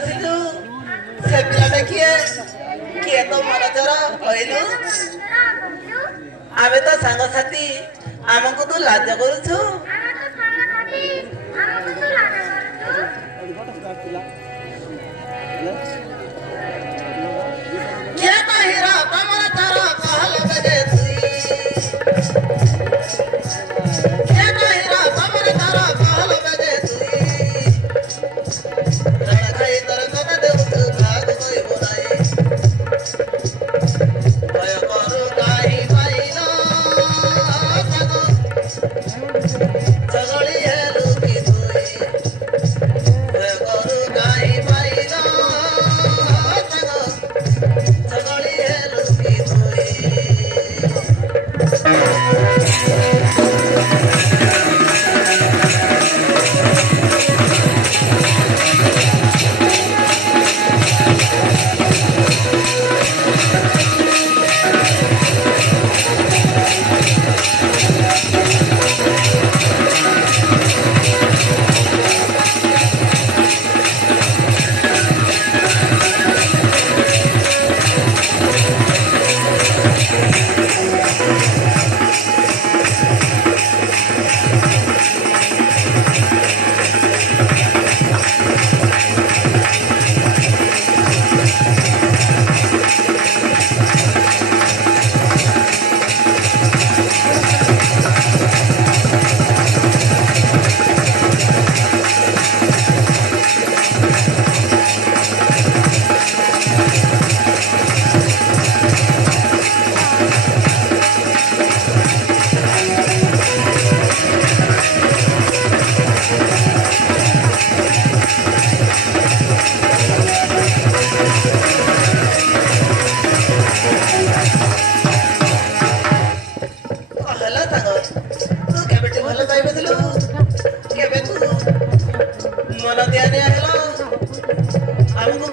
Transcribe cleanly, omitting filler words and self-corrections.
ବସିଛୁ ସେ ପିଲାଟା କିଏ କିଏ ତ ମନ ଜର କହିଲୁ ଆମେ ତ ସାଙ୍ଗସାଥି ଆମକୁ ତୁ ଲାଜ କରୁଛୁ କିଏ କହିର ତମର ତାର କହଲ ବେଦେ କିଏ କହିର ତମର ତାର କହଲ ବେଦେ ରଣ ଖାଇ ତର କଥା ଦେଉଛୁ ଭାଗ କହିବ ନାହିଁ ଭୟ କରୁ କାହିଁ ପାଇଲ ସାଙ୍ଗ ଝଗଳି ହେଲୁ କି ତୁଇ ଭୟ କରୁ କାହିଁ ପାଇଲ ସାଙ୍ଗ ଝଗଳି ହେଲୁ କି ତୁଇ ହେଲା ସାଙ୍ଗ ତୁ କେବେଠୁ ଭଲ ପାଇବଥିଲୁ କେବେଠୁ ମନ ଦିଆ ଦିଆ ହେଲ ଆମକୁ